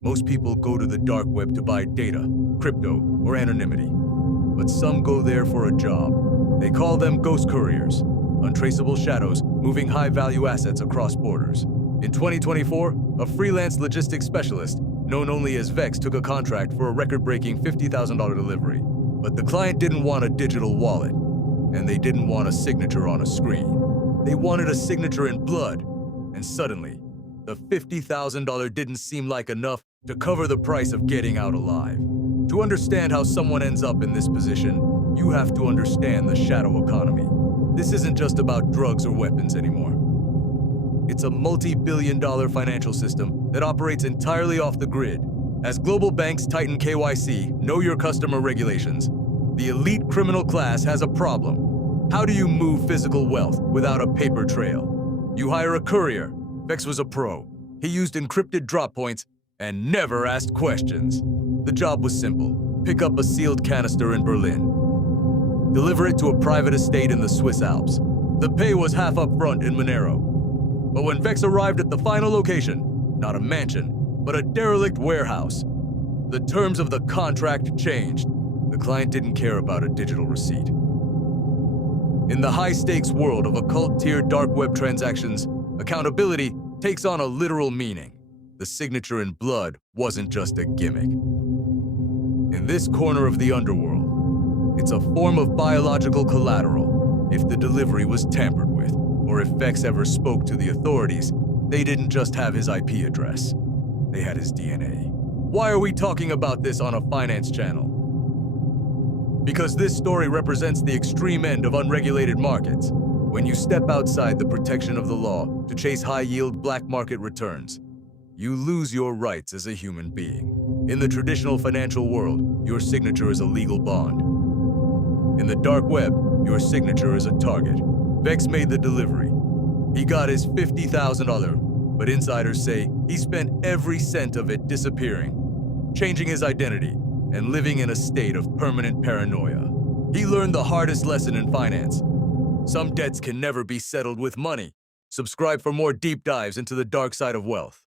Most people go to the dark web to buy data, crypto, or anonymity. But some go there for a job. They call them ghost couriers, untraceable shadows moving high-value assets across borders. In 2024, a freelance logistics specialist, known only as Vex, took a contract for a record-breaking $50,000 delivery. But the client didn't want a digital wallet, and they didn't want a signature on a screen. They wanted a signature in blood, and suddenly, the $50,000 didn't seem like enough to cover the price of getting out alive. To understand how someone ends up in this position, you have to understand the shadow economy. This isn't just about drugs or weapons anymore. It's a multi-billion-dollar financial system that operates entirely off the grid. As global banks tighten KYC, know your customer regulations, the elite criminal class has a problem. How do you move physical wealth without a paper trail? You hire a courier. Vex was a pro. He used encrypted drop points and never asked questions. The job was simple. Pick up a sealed canister in Berlin. Deliver it to a private estate in the Swiss Alps. The pay was half up front in Monero. But when Vex arrived at the final location, not a mansion, but a derelict warehouse, the terms of the contract changed. The client didn't care about a digital receipt. In the high-stakes world of occult-tier dark web transactions, accountability takes on a literal meaning. The signature in blood wasn't just a gimmick. In this corner of the underworld, it's a form of biological collateral. If the delivery was tampered with, or if Vex ever spoke to the authorities, they didn't just have his IP address. They had his DNA. Why are we talking about this on a finance channel? Because this story represents the extreme end of unregulated markets. When you step outside the protection of the law to chase high-yield black market returns, you lose your rights as a human being. In the traditional financial world, your signature is a legal bond. In the dark web, your signature is a target. Vex made the delivery. He got his $50,000, but insiders say he spent every cent of it disappearing, changing his identity, and living in a state of permanent paranoia. He learned the hardest lesson in finance. Some debts can never be settled with money. Subscribe for more deep dives into the dark side of wealth.